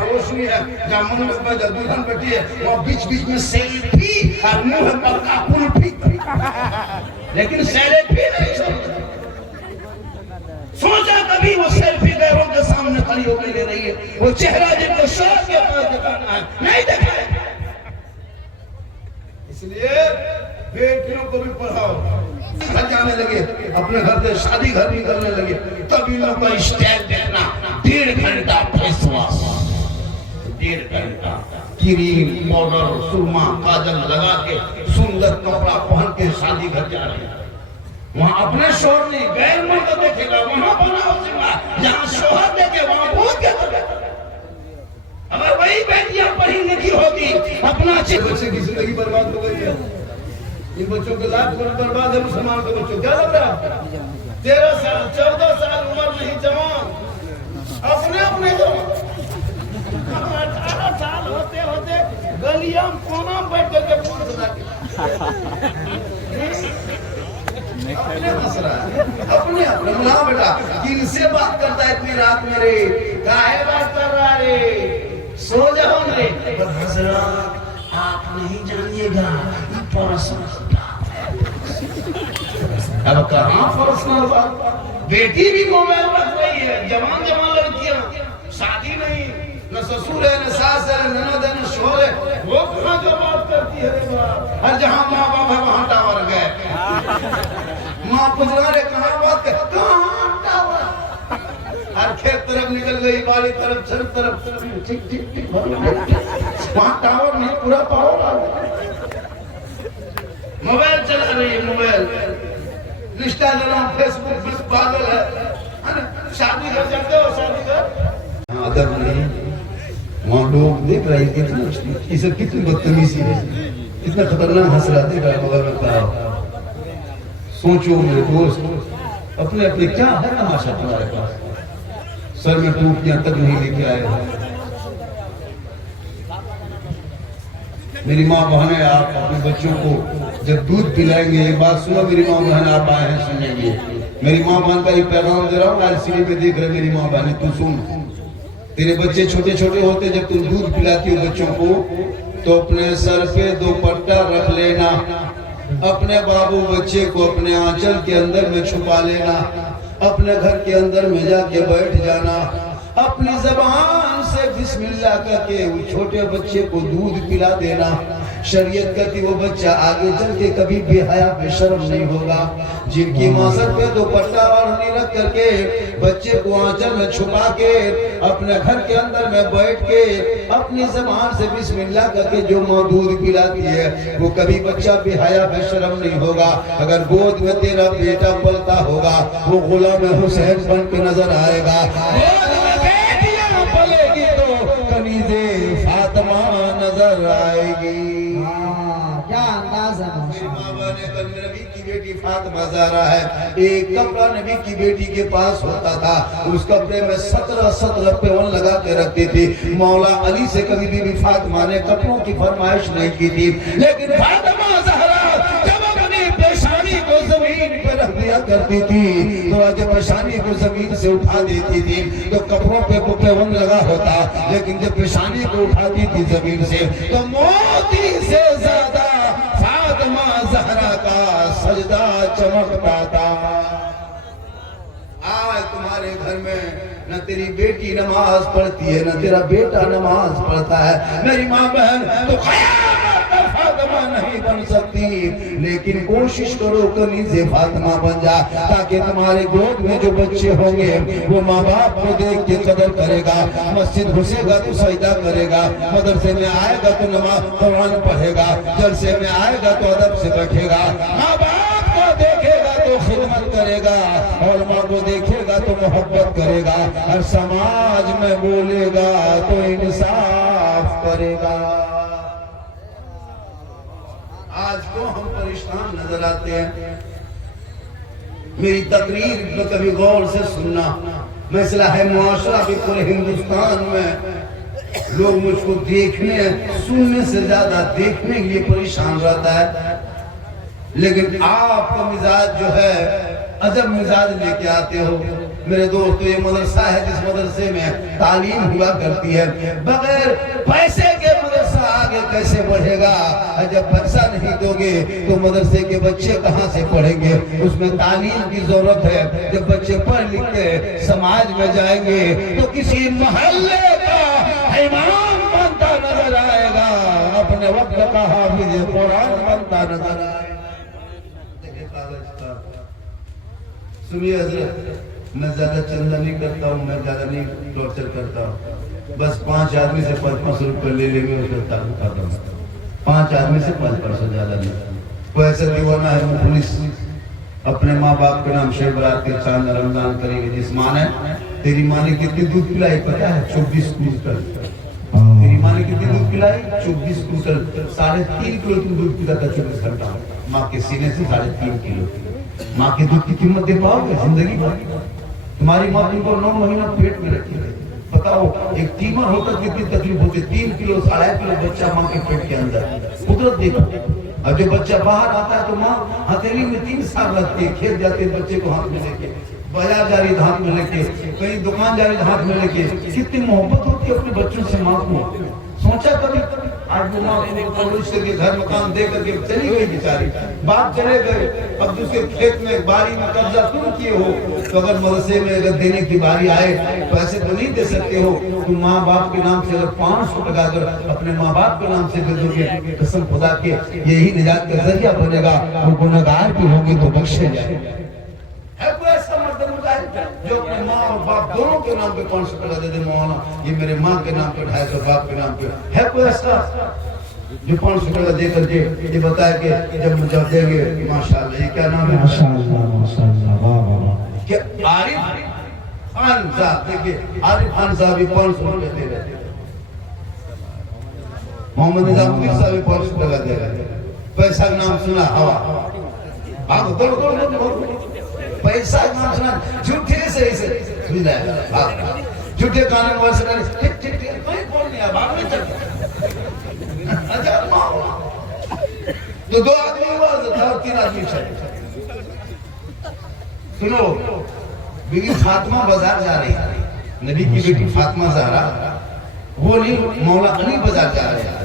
जहाँ रोशनी है, जहाँ मंडप में जहाँ दुल्हन बैठी है, वहाँ बीच बीच में सेल्फी और मुंह पर का कुल्फी। लेकिन सेल्फी नहीं सोचा कभी वो सेल्फी गैरों के सामने खड़ी होकर ले रही है, वो चेहरा जिनको शौक के पास दिखाना है नहीं दिखाए। इसलिए बेटियों को भी पढ़ाओ, घर जाने लगे, अपने घर से शादी घर निकलने लगे, तब इन लोगों का स्टाइल देखना, 1.5 घंटा फेस वॉश, 1.5 घंटा क्रीम पाउडर सुरमा काजल लगा के सुंदर कपड़ा पहन के शादी घर जा रहे हैं। वहाँ अपने शोहर नहीं गैर मर्द देखेगा, वहाँ बनाओ सिवा, जहाँ शोहर देखे वहाँ भूत के अगर वही बेटियां पढ़ी लिखी होगी, अपना अच्छे बच्चे की जिंदगी बर्बाद हो गई है। इन बच्चों के लाख बर्बाद है मुसलमान के बच्चों। क्या लग रहा है 13 साल 14 साल उम्र नहीं जवान, अपने अपने जवान 18 साल होते होते गलियां कोना में बैठ करके फोन बजा के अपने मसला है, अपने अपने ना बेटा किनसे बात करता है इतनी रात में रे, काहे बात कर रहा रे, सो जाओ रे। आप नहीं जानिएगा पर्सनल बात है। अब कहाँ पर्सनल बात, बेटी भी मोबाइल रख रही है, जवान जवान लड़कियां, शादी नहीं, न ससुर है न सास है न ननद है न शोहर है, वो कहाँ जो बात करती है रे बाप। और जहाँ माँ बाप है वहाँ टावर गए, माँ पुजरा रे कहाँ बात कर, कहाँ टावर, हर खेत तरफ निकल गई, बाड़ी तरफ छर तरफ ठीक ठीक ठीक, वहाँ टावर नहीं, पूरा पावर आ गया। मोबाइल चला रही है, मोबाइल इंस्टाग्राम फेसबुक बस पागल है। शादी घर जाते हो, शादी घर अदब नहीं, वहाँ लोग देख रहे हैं कितना इसे कितनी बदतमीजी है, कितना खतरनाक हंस रहा है। सोचो मेरे दोस्त, अपने अपने क्या है तमाशा तुम्हारे पास, सर में टूटियां तक नहीं लेके आए हो। मेरी माँ बहने, आप अपने बच्चों को जब दूध पिलाएंगे, एक बात सुनो मेरी माँ बहन, आप आए हैं सुनेंगे, मेरी माँ बहन का ये पैगाम दे रहा हूँ, एलसीडी में देख रहे मेरी माँ बहन, तू सुन। तेरे बच्चे छोटे छोटे होते, जब तुम दूध पिलाती हो बच्चों को, तो अपने सर पे 2 पट्टा रख लेना, अपने बाबू बच्चे को अपने आंचल के अंदर में छुपा लेना, अपने घर के अंदर में जाके बैठ जाना, अपनी जबान से बिस्मिल्लाह करके उस छोटे बच्चे को दूध पिला देना। शरीयत कहती वो बच्चा आगे चल के कभी बेहया बेशर्म नहीं होगा। जिनकी माँ सर पे 2 पट्टा और रख करके बच्चे को आंचल में छुपा के अपने घर के अंदर में बैठ के अपनी जबान से बिस्मिल्लाह करके जो माँ दूध पिलाती है, वो कभी बच्चा बेहया बेशर्म नहीं होगा। अगर गोद में तेरा बेटा पलता होगा, वो गुलाम हुसैन बन के नजर आएगा। पलेगी तो कनीज़े फातिमा नजर आएगी। क्या अंदाज है। नबी की बेटी फातिमा ज़हरा है, एक कपड़ा नबी की बेटी के पास होता था, उस कपड़े में 17 पेवन लगा के रखती थी। मौला अली से कभी भी फातिमा ने कपड़ों की फरमाइश नहीं की थी, लेकिन फातिमा ज़हरा जब अपनी पेशानी को जमीन पर रख दिया करती थी, तो जब पेशानी को जमीन से उठा देती थी तो कपड़ों पे पेवन लगा होता, लेकिन जब पेशानी को उठाती थी जमीन से तो मोती से ज्यादा फातिमा ज़हरा का सजदा चमकता था। आज तुम्हारे घर में न तेरी बेटी नमाज पढ़ती है, न तेरा बेटा नमाज पढ़ता है। मेरी माँ बहन तो फातिमा नहीं बन सकती, लेकिन कोशिश करो कनीज़े फातिमा बन जा, ताकि तुम्हारे गोद में जो बच्चे होंगे वो माँ बाप को देख के कदर करेगा। मस्जिद घुसेगा तो सजदा करेगा, मदरसे में आएगा तो नमाज कुरान पढ़ेगा, जलसे में आएगा तो अदब से बैठेगा। माँ बाप को देखेगा तो खिदमत करेगा, और माँ को देखेगा तो मोहब्बत करेगा, और समाज में बोलेगा तो इंसाफ करेगा। आज को हम परेशान नजर आते हैं। मेरी तकरीर में कभी गौर से सुनना, मसला है मुआशरा भी पूरे हिंदुस्तान में लोग मुझको देखने सुनने से ज्यादा देखने के लिए परेशान रहता है। लेकिन आपका मिजाज जो है अजब मिजाज लेके आते हो। मेरे दोस्तों, ये मदरसा है जिस मदरसे में तालीम हुआ करती है। बगैर पैसे के मदरसा आगे कैसे बढ़ेगा? जब पैसा नहीं दोगे तो मदरसे के बच्चे कहाँ से पढ़ेंगे? उसमें तालीम की जरूरत है। जब बच्चे पढ़ लिख के समाज में जाएंगे तो किसी मोहल्ले का इमाम बनता नजर आएगा, अपने वक्त का हाफिज कुरान बनता नजर आएगा। सुनिए हजरत, मैं ज्यादा चंदा नहीं करता हूँ, मैं ज्यादा नहीं टॉर्चर करता हूँ। बस 5 आदमी से 500 रुपये ले लेंगे, उसका ताल्लुक खाता हूँ। 5 आदमी से 500 ज्यादा नहीं। कोई ऐसा दीवाना है वो पुलिस अपने माँ बाप के नाम शेर बरात के चांद रमजान करेगी। जिस माँ ने तेरी माँ ने कितनी दूध पिलाई पता है? 24 क्विंटल। तेरी माँ ने कितनी दूध पिलाई? 24 क्विंटल। 3.5 किलो तुम दूध पिता था 24 घंटा। माँ के सीने से 3.5 किलो। माँ के दूध की कीमत दे पाओगे जिंदगी भर? तुम्हारी माँ तुमको 9 महीना पेट में रखी है। बताओ एक टीमर होकर कितनी तकलीफ होती? 3 किलो 2.5 किलो बच्चा माँ के पेट के अंदर। कुदरत देखो, अब जब बच्चा बाहर आता है तो माँ हथेली में 3 साल रखती है। खेत जाते हैं बच्चे को हाथ में लेके, बाजार जा रही हाथ में लेके, कहीं दुकान जा रही हाथ में लेके। कितनी मोहब्बत होती है अपने बच्चों से माँ को। सोचा कभी? आज वो माँ के घर मकान दे करके चली गई बेचारी, बाप चले गए। अब दूसरे खेत में बारी में कब्जा तुम किए हो, तो अगर मदरसे में अगर देने की बारी आए तो ऐसे तो नहीं दे सकते हो। तुम माँ बाप के नाम से अगर 500 टका अगर अपने माँ बाप के नाम से दे दोगे, कसम खुदा के यही निजात का जरिया बनेगा। और गुनहगार भी होंगे तो बख्शे जाएंगे। है कोई ऐसा मर्द मुजाहिद जो अपने माँ और बाप दोनों के नाम पे 500 टका दे दे? मौलाना ये मेरे माँ के नाम पे 250, बाप के नाम पे। है कोई ऐसा जो 500 टका दे करके ये बताए कि जब देंगे माशाल्लाह? ये क्या नाम है? माशाल्लाह माशाल्लाह, वाह वाह। क्या आरिफ खान साहब, देखिए आरिफ खान साहब भी 500 रुपए दे रहे थे। मोहम्मद निजामुद्दीन साहब भी 500 टका दे रहे थे। पैसा का नाम सुना हवा, भागो दौड़ो। पैसा का नाम सुना, झूठे से सुन जाएगा, झूठे कानून वर्ष कोई बोल नहीं है, भागने चल। तो 2 आदमी हुआ और 3 आदमी चले। सुनो, बीवी फातिमा बाजार जा रही है, नबी की बेटी फातिमा ज़हरा, वो नहीं मौला अली बाजार जा रहे हैं।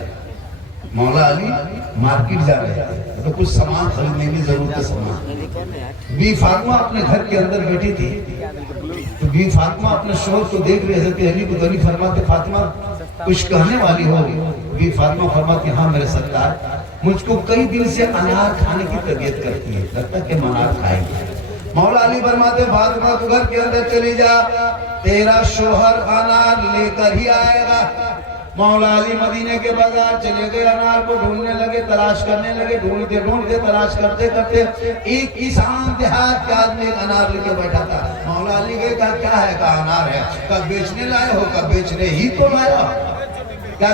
मौला अली मार्केट जा रहे हैं तो कुछ सामान खरीदने की जरूरत है। सामान बी फातिमा अपने घर के अंदर बैठी थी, तो बी फातिमा अपने शोहर को देख रहे थे। अली को अली फरमाते फातिमा कुछ कहने वाली होगी? बी फातिमा फरमाती हाँ मेरे सरकार, मुझको कई दिन से अनार खाने की तबीयत करती है, लगता है कि हम अनार खाएंगे। मौला अली फरमाते फातिमा तू घर के अंदर चली जा, तेरा शोहर अनार लेकर ही आएगा। मौला अली मदीने के बाजार चले गए, अनार को ढूंढने लगे, तलाश करने लगे। ढूंढते ढूंढते तलाश करते करते एक किसान देहात का आदमी अनार लेके बैठा था। मौला अली गए, कहा क्या है? कहा अनार है। कहा बेचने लाए हो? कहा बेचने ही तो लाया।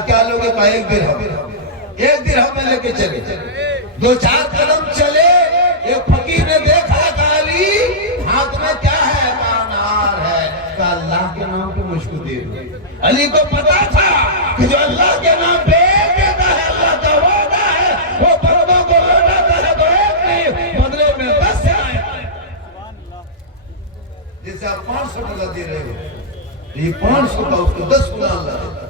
क्या लोगे? कहा 1 दिरहम में लेके चले। 2-4 कदम चले, एक फकीर ने देखा, कहा अली हाथ में क्या है? कहा अनार है। कहा अल्लाह के नाम पे मुझको दे दो। अली को पता था कि जो अल्लाह के नाम पे देता है अल्लाह का वादा है, वो बंदों को लौटाता है तो एक नहीं बदले में 10 से आएगा। जैसे आप 500 टका दे रहे हो, ये 500 का उसको 10 गुना अल्लाह देता है।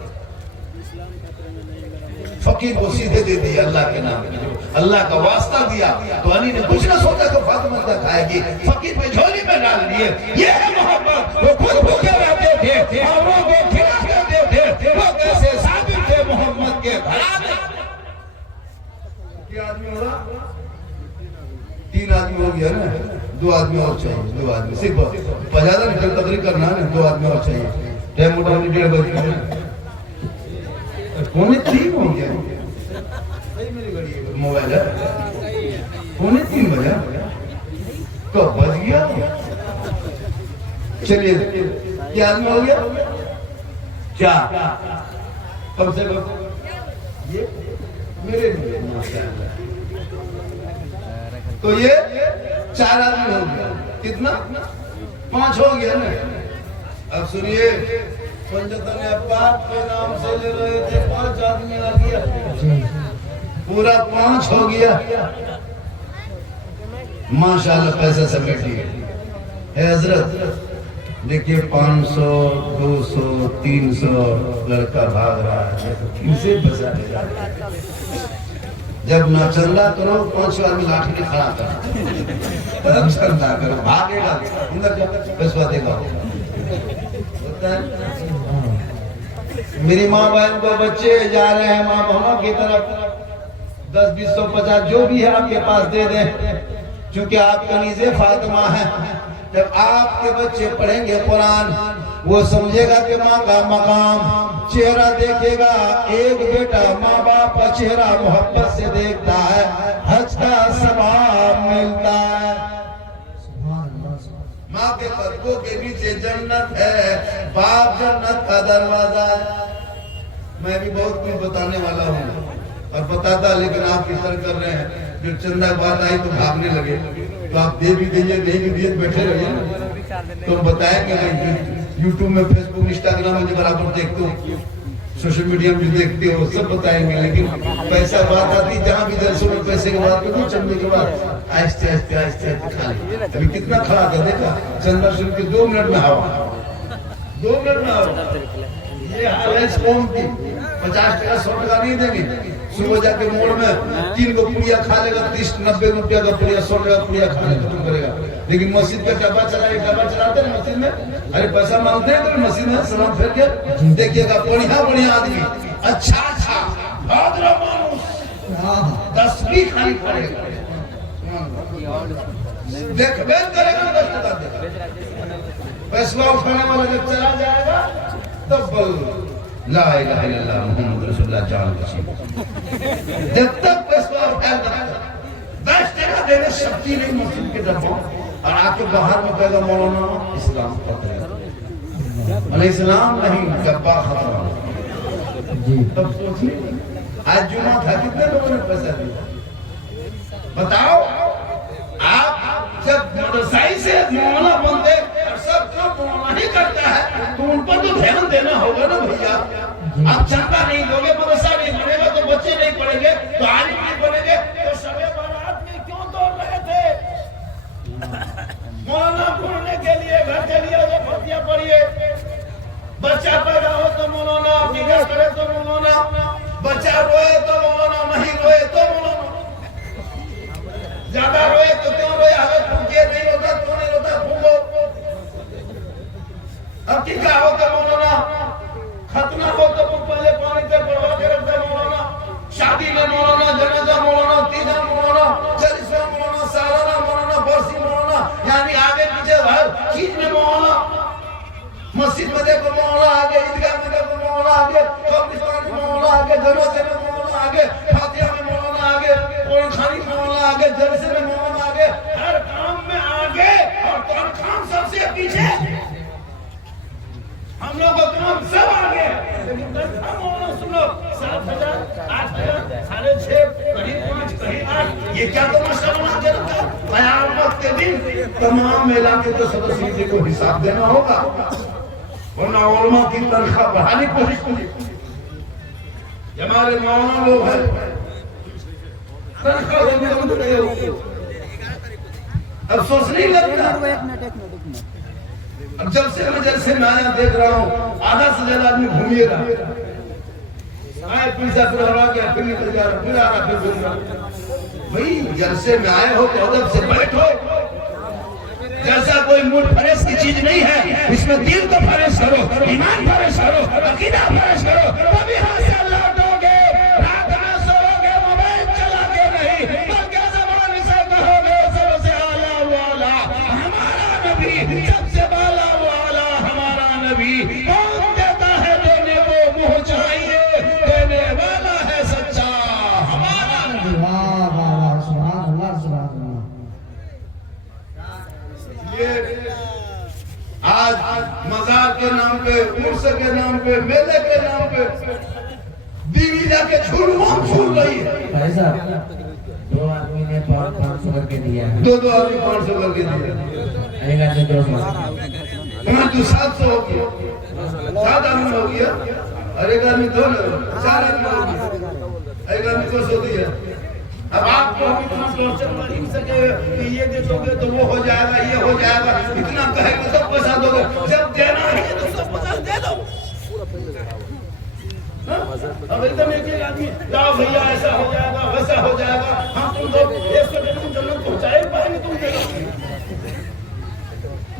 फकीर को सीधे दे दिया अल्लाह के नाम पे, अल्लाह का वास्ता दिया। तो अली ने कुछ ना सोचा तो फातिमा क्या खाएगी, फकीर पे झोली में डाल दिए। ये है मोहब्बत। वो खुद भूखे रहते थे, औरों को खिला करते थे। वो कैसे साबित थे मोहम्मद के घराने। क्या आदमी होगा? 3 आदमी हो गया ना, 2 आदमी और चाहिए। 2 आदमी सिर्फ ज्यादा नहीं, तकरीर करना है ना, 2 आदमी और चाहिए। टाइम मोटामोटी 1:30 बजे, पौने 3 हो गया। मोबाइल है, पौने 3 बजा, तो बज गया। चलिए क्या आदमी हो गया? 4। कम से कम ये मेरे लिए, तो ये 4 आदमी हो गया। कितना? 5 हो गया ना। अब सुनिए, पंचतन बाप के नाम से ले रहे थे, 5 आदमी आ गया, पूरा 5 हो गया। माशाल्लाह पैसा समेट लिया। हजरत देखिए 500, 200, 300 लड़का भाग रहा है, तो किसे बचा देगा? जब ना चंदा करो 5 आदमी लाठी में खड़ा करो, तब चंदा करो, भागेगा अंदर जाकर पैसा देगा। मेरी माँ बहन को बच्चे जा रहे हैं माँ बहनों की तरफ, 10, 20, 100, 50 जो भी है आपके पास दे दें, क्योंकि आप कनीज़े फातिमा हैं। जब आपके बच्चे पढ़ेंगे कुरान, वो समझेगा कि माँ का मकाम, चेहरा देखेगा। एक बेटा माँ बाप का चेहरा मोहब्बत से देखता है, हज का सवाब मिलता है। माँ के कदमों के नीचे जन्नत है, बाप जन्नत का दरवाजा है। मैं भी बहुत कुछ बताने वाला हूँ और बताता, लेकिन आप फिक्र कर रहे हैं। जो चंदा बात आई तो भागने लगे, तो आप दे भी दीजिए, नहीं भी दिए बैठे रहिए। तो बताएंगे यूट्यूब में, फेसबुक, इंस्टाग्राम में जो बराबर देखते हो, सोशल मीडिया में जो देखते हो, सब बताएंगे। लेकिन पैसा बात आती, जहाँ भी जलसों में पैसे के बाद में, चंदे के बाद आहिस्ते आहिस्ते आहिस्ते खा लिया। अभी कितना खड़ा था देखा, चंदा शुरू के 2 मिनट में हवा, 2 मिनट में हवा। ये हाल है इस कौम की। 50 टका 100 टका नहीं देंगे, सुबह जाके मोड़ में 3 गो पुड़िया खा लेगा, 30-90 रुपया का पुड़िया, 100 टका पुड़िया खा लेगा, खत्म करेगा। लेकिन मस्जिद का डब्बा चलाते हैं मस्जिद में, अरे पैसा मांगते हैं तो मस्जिद में सलाम फेर के देखिएगा, बढ़िया बढ़िया आदमी, अच्छा भद्र मानुष 10 भी खाली पड़ेगा, देखबे करेगा 10 टका देगा। पैसा उठाने वाला जब चला जाएगा तब ला इलाहा इल्लल्लाह मुहम्मद रसूलुल्लाह जान बची। जब तक पैसा उठाएगा 10 टका देने शक्ति नहीं मस्जिद के डब्बों, और आके बाहर में कहेगा मौलाना इस्लाम खतरा, इस्लाम नहीं डब्बा खतरा। तब सोचिए, आज जुमा था, कितने लोगों ने पैसा दिया? बताओ, आप जब मदरसाई से मौलाना बनते और सब काम मौलाना ही करता है, तो उन पर तो ध्यान देना होगा ना भैया। आप चंदा नहीं दोगे, मदरसा नहीं बनेगा, तो बच्चे नहीं पढ़ेंगे, तो आलिम नहीं बनेंगे, तो शबे बारात में क्यों दौड़ रहे थे? मौलाना पढ़ने के लिए, घर के लिए जो फतिया पढ़िए, बच्चा पैदा हो तो मौलाना, निकाह करे तो मौलाना, बच्चा रोए तो मौलाना, नहीं रोए तो मौलाना, ज्यादा रोए तो क्यों रोए, अगर फूकिए, नहीं रोता तो नहीं रोता, फूको। अब टीका हो तो मौलाना, खतना हो तो पहले पानी से पढ़वा के रखता मौलाना, शादी में मौलाना, जनाजा मौलाना, तीजा मौलाना, जलसा मौलाना, सालाना मौलाना, बरसी मौलाना, यानी आगे पीछे हर चीज में मौलाना। मस्जिद में देखो मौलाना आगे, ईदगाह में देखो मौलाना आगे, कब्रिस्तान में मौलाना आगे, जनाजे में मौलाना आगे, फातिहा में मौलाना आगे, कुरान खानी में मौलाना आगे, जलसे में मौलाना आगे, हर काम में आगे, और काम सबसे पीछे। हम लोग का काम सब आगे, लेकिन मौलाना सुनो 7,000, 8,000, 6,500, कहीं 5, कहीं 8, ये क्या तमाशा बना के रखा? कयामत के दिन तमाम इलाके के सदस्य को हिसाब देना होगा, वरना उलमा की तनख्वाह बढ़ाने की कोशिश की। हमारे मौलाना लोग हैं, तनख्वाह देने का मतलब नहीं होगी, अफसोस नहीं लगता। अब जलसे में आया देख रहा हूँ, आधा से ज्यादा आदमी घूमिएगा, आए पिज्जा फिर हरा गया, फिर निकल जा रहा, फिर आ रहा, फिर घूम रहा। भाई जलसे में आए हो तो अदब से बैठो, जैसा कोई मूड फ्रेश की चीज नहीं है, इसमें दिल को फ्रेश करो, ईमान फ्रेश करो, अकीदा फ्रेश करो, तभी यहाँ से लौटोगे। रात में सोओगे मोबाइल चला के नहीं, बल्कि ज़बान से कहोगे सबसे आला वाला हमारा नबी, सबसे बाला वाला हमारा नबी। कौन देता है देने को मुँह चाहिए, देने वाला है सच्चा हमारा नबी। वाह वाह वाह, सुभान अल्लाह, सुभान अल्लाह। आज मजार के नाम पे, उर्स के नाम पे, मेले के नाम पे बीवी जाके झूम रही है। पैसा 2 आदमी ने 500 करके दिया है, 2 आदमी 500 करके दिया, एक आदमी 200, तो 700 हो गया, 7 आदमी हो गया, और एक आदमी 2, 4 आदमी हो गया, एक आदमी 200 दिया, अब आपको हम इतना टॉर्चर कर ही सके कि ये दे दोगे तो वो हो जाएगा, ये हो जाएगा, इतना कहेंगे सब पैसा दोगे, जब देना है तो सब पैसा दे दो। अब एकदम एक आदमी जाओ भैया ऐसा हो जाएगा वैसा हो जाएगा, हम तुम लोग 100 जन्नत पहुंचाए पाएंगे तुम देना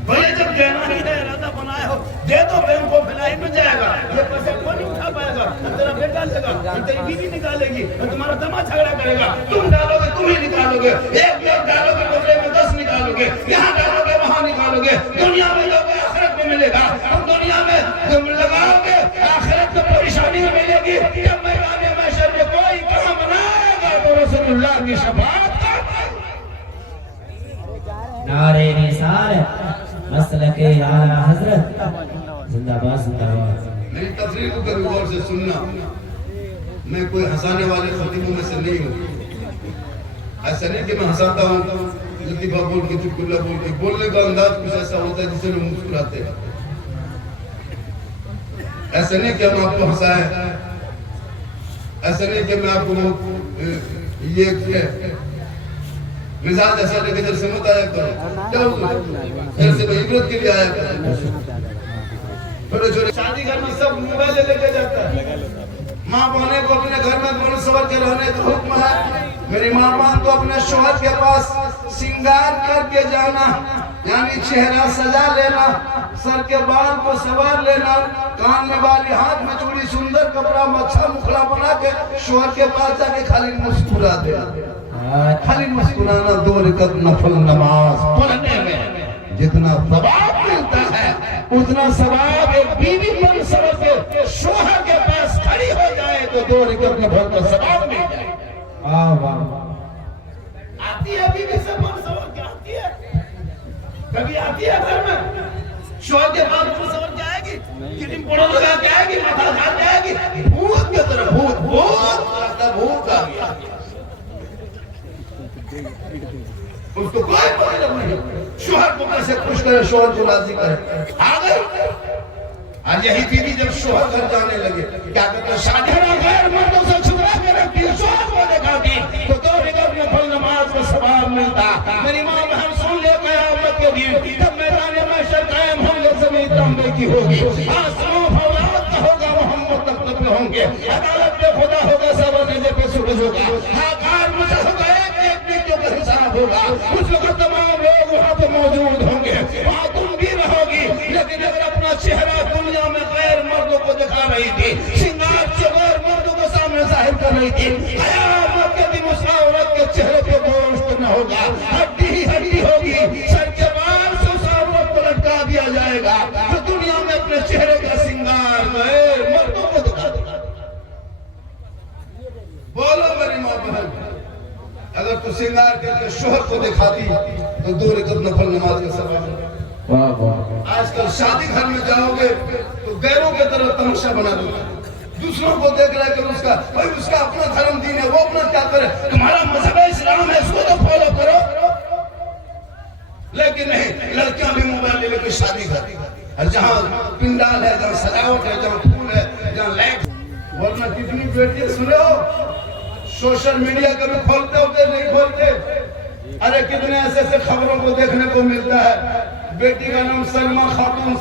भैया, जब देना ही है इरादा बनाए हो दे दो, बैंक को फिलाई में जाएगा, ये पैसा कोई नहीं उठा पाएगा, तेरा बेटा लेगा, तेरी बीवी निकालेगी, तुम्हारा दमा झगड़ा करेगा, तुम डालोगे तुम ही निकालोगे, एक लोग डालोगे टोकरे में 10 निकालोगे, यहाँ डालोगे वहाँ निकालोगे, दुनिया में लोगे आखिरत में मिलेगा, तुम दुनिया में तुम लगाओगे आखिरत में परेशानी में मिलेगी, जब मैदान महशर में कोई कहाँ बनाएगा तो रसूलुल्लाह की शफाअत का नारे निसार मसलके आला हजरत जिंदाबाद जिंदाबाद। मेरी तकरीर को कभी गौर से सुनना, मैं कोई हंसाने वाले खतीबों में से नहीं हूँ, ऐसा नहीं कि मैं हंसाता हूँ लतीफा बोल के चुटकुला बोल के, बोलने का अंदाज कुछ ऐसा होता है जिससे लोग मुस्कुराते हैं, ऐसा नहीं कि हम आपको हंसाए, ऐसा नहीं कि मैं आपको ये मिजाज ऐसा लेके जब समझ आया करो, जब से इबरत के लिए आया करो। छोटे छोटे शादी घर में सब मोबाइल लेके जाता है, माँ बहने को अपने घर में बन सवर के रहने का हुक्म है, मेरी माँ बहन को अपने शौहर के पास श्रृंगार करके जाना, यानी चेहरा सजा लेना, सर के बाल को सवार लेना, कान में वाली, हाथ में चूड़ी, सुंदर कपड़ा में अच्छा मुखड़ा बना के शौहर के पास जाके खाली मुस्कुरा देना, खाली मुस्कुराना। 2 रकात नफल नमाज पढ़ने में जितना सवाब मिलता है उतना सवाब एक बीवी बन सवर के शौहर के पास खड़ी हो जाए तो 2 रकात नफल का सवाब मिल जाए। आती है बीवी से बन सवर के, आती है कभी, आती है घर में शौहर के पास बन सवर के आएगी, क्रीम पाउडर लगा के आएगी, माथा खा के आएगी, भूत की तरह भूत भूत भूत आ गया, उसको कोई मतलब नहीं, शौहर को कैसे खुश करे, शौहर को राजी करे। आ गए आज यही बीवी जब शौहर घर जाने लगे क्या कहते, शादी गैर मर्दों से छुड़ा के रखती, शौहर को दिखाती तो 2 रकात नफल नमाज का सवाब मिलता। मेरी मां बहन सुन ले कयामत के दिन जब मैदान महशर कायम होंगे, जमीन तांबे की होगी, आसमां फौलाद का होगा, मोहम्मद तक पे होंगे, अदालत पे खुदा होगा, सब नजर पे सूरज होगा, हाकार मुझे होगा, हिसाब होगा, उस वक्त तमाम लोग वहाँ पे मौजूद होंगे, वहाँ तुम भी रहोगी, लेकिन अगर अपना चेहरा दुनिया में गैर मर्दों को दिखा रही थी, श्रृंगार से गैर मर्दों को सामने जाहिर कर रही थी, कयामत के दिन उस औरत के चेहरे पे गोश्त न होगा, हड्डी ही हड्डी होगी, सर के बाल से उस औरत को लटका दिया जाएगा, तो दुनिया में अपने चेहरे का श्रृंगार गैर मर्दों को दिखा देगा। बोलो मेरी माँ बहन, अगर तू श्रृंगार करके शौहर को दिखाती तो 2 रकात नफल नमाज का सवाब। आजकल शादी घर में जाओगे तो गैरों के तरह तमाशा बना दो, दूसरों को देख रहा है कि उसका भाई उसका अपना धर्म दीन है, वो अपना क्या करे, तुम्हारा मजहब इस्लाम है, इसको तो फॉलो करो। लेकिन नहीं, लड़कियां भी मोबाइल ले लेकर शादी करती, और जहाँ पिंडाल है, जहाँ सजावट है, जहाँ फूल है, जहाँ लाइट, वरना कितनी बेटियां सुने हो सोशल मीडिया कभी खोलते होते नहीं खोलते, अरे कितने ऐसे ऐसे खबरों को देखने को मिलता है, बेटी का नाम सलमा खातून